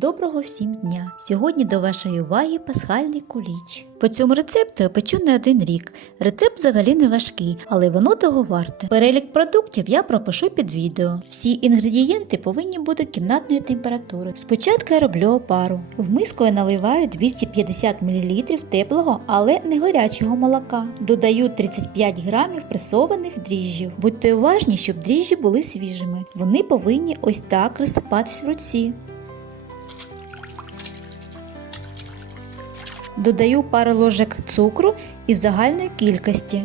Доброго всім дня! Сьогодні до вашої уваги пасхальний куліч. По цьому рецепту я печу не один рік. Рецепт взагалі не важкий, але воно того варте. Перелік продуктів я пропишу під відео. Всі інгредієнти повинні бути кімнатної температури. Спочатку я роблю опару. В миску я наливаю 250 мл теплого, але не гарячого молока. Додаю 35 грамів пресованих дріжджів. Будьте уважні, щоб дріжджі були свіжими. Вони повинні ось так розсипатись в руці. Додаю пару ложок цукру із загальної кількості.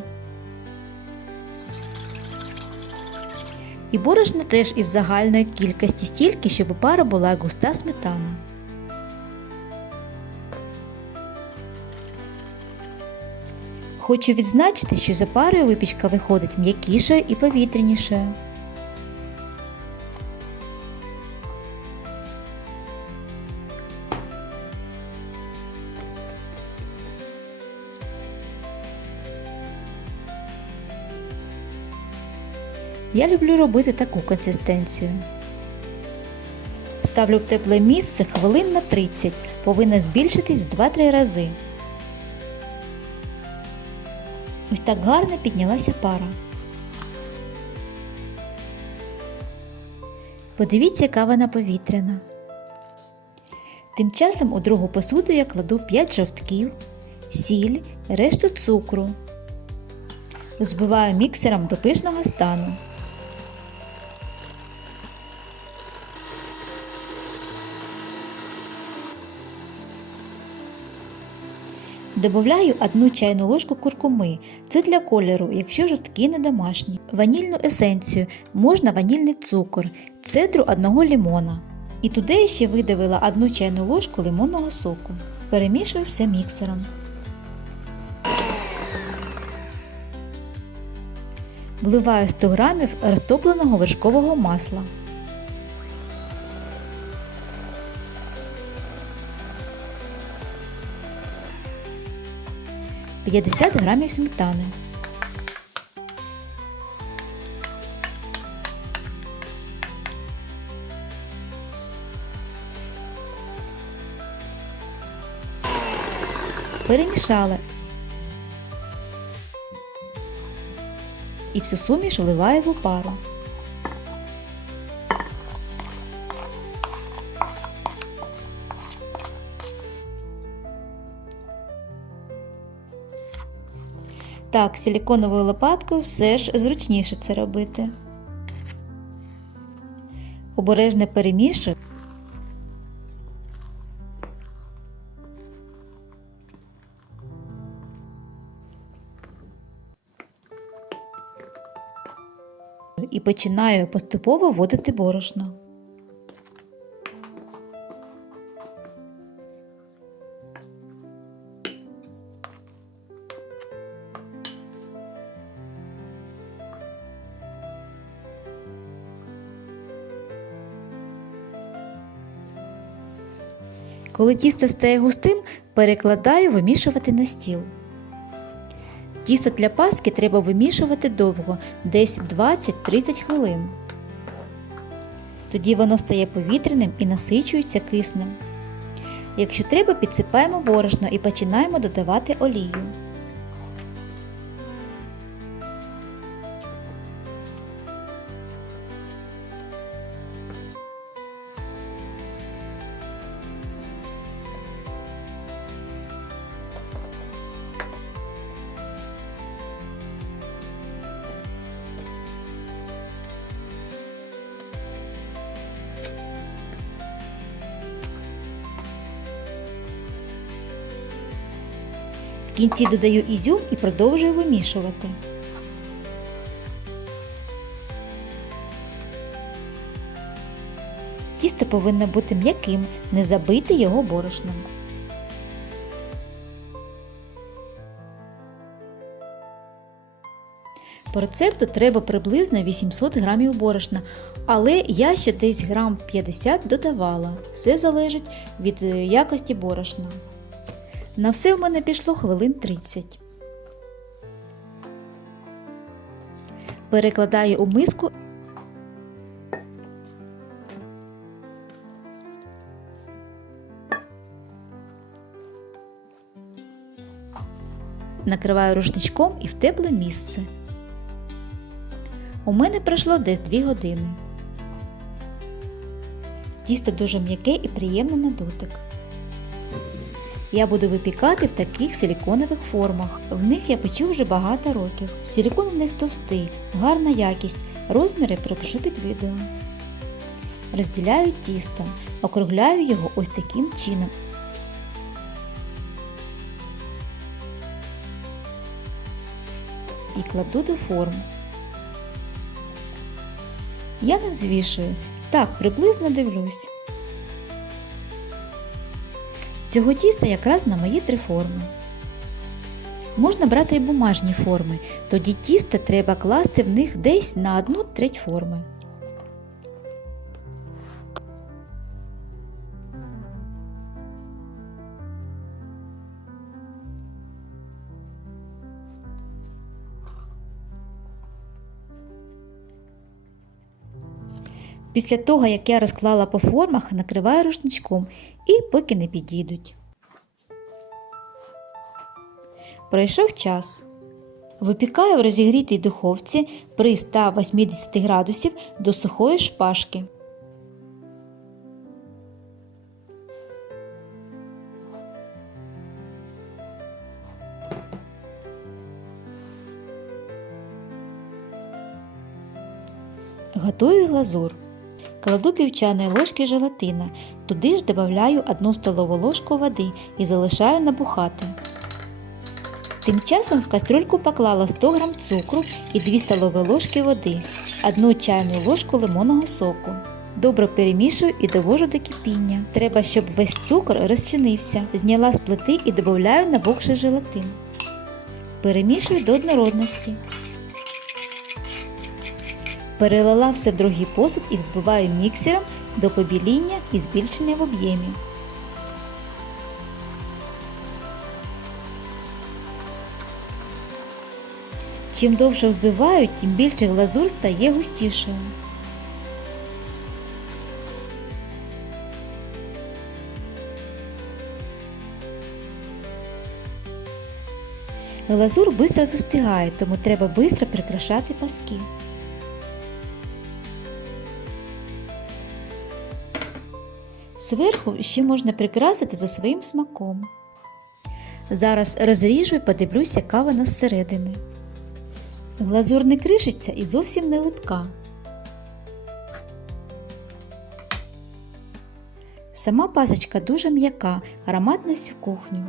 І борошна теж із загальної кількості стільки, щоб пара була густа сметана. Хочу відзначити, що за парою випічка виходить м'якішою і повітрянішою. Я люблю робити таку консистенцію. Ставлю в тепле місце хвилин на 30, повинна збільшитись в 2-3 рази. Ось так гарно піднялася пара. Подивіться, яка вона повітряна. Тим часом у другу посуду я кладу 5 жовтків, сіль, решту цукру. Збиваю міксером до пишного стану. Добавляю одну чайну ложку куркуми. Це для кольору, якщо жовтки не домашні. Ванільну есенцію, можна ванільний цукор, цедру одного лимона. І туди я ще видавила одну чайну ложку лимонного соку. Перемішую все міксером. Вливаю 100 грамів розтопленого вершкового масла. – 50 грамів сметани. Перемішала. І всю суміш вливаю в опару. Так, силіконовою лопаткою все ж зручніше це робити. Обережно перемішую. І починаю поступово вводити борошно. Коли тісто стає густим, перекладаю вимішувати на стіл. Тісто для паски треба вимішувати довго, десь 20-30 хвилин. Тоді воно стає повітряним і насичується киснем. Якщо треба, підсипаємо борошно і починаємо додавати олію. Кінці додаю ізюм і продовжую вимішувати. Тісто повинно бути м'яким, не забити його борошном. По рецепту треба приблизно 800 грамів борошна, але я ще десь грам 50 додавала. Все залежить від е, якості борошна. На все в мене пішло хвилин 30. Перекладаю у миску Накриваю рушничком і в тепле місце. У мене пройшло десь 2 години. Тісто дуже м'яке і приємне на дотик. Я буду випікати в таких силіконових формах. В них я печу вже багато років. Силікон в них товстий, гарна якість. Розміри пропишу під відео. Розділяю тісто, округляю його ось таким чином. І кладу до форм. Я не взвішую, так приблизно дивлюсь. Цього тіста якраз на мої три форми. Можна брати і бумажні форми, тоді тісто треба класти в них десь на одну треть форми. Після того, як я розклала по формах, накриваю рушничком і поки не підійдуть. Пройшов час. Випікаю в розігрітій духовці при 180 градусів до сухої шпажки. Готую глазур. Кладу пів чайної ложки желатина. Туди ж додаю 1 столову ложку води і залишаю набухати. Тим часом в кастрюльку поклала 100 г цукру і 2 столові ложки води, 1 чайну ложку лимонного соку. Добре перемішую і довожу до кипіння. Треба, щоб весь цукор розчинився. Зняла з плити і додаю набухший желатин. Перемішую до однородності. Перелила все в другий посуд і взбиваю міксером до побіління і збільшення в об'ємі. Чим довше взбиваю, тим більше глазур стає густішою. Глазур швидко застигає, тому треба швидко прикрашати паски. Зверху ще можна прикрасити за своїм смаком. Зараз розріжу і подивлюсь, яка вона зсередини. Глазур не кришиться і зовсім не липка. Сама пасочка дуже м'яка, аромат на всю кухню.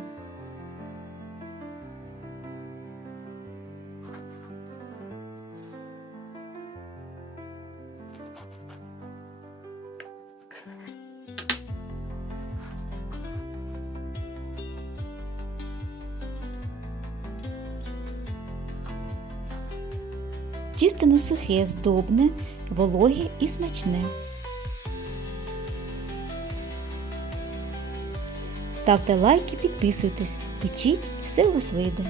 Тісто сухе, здобне, вологе і смачне. Ставте лайки, підписуйтесь, печіть все у вас вийде.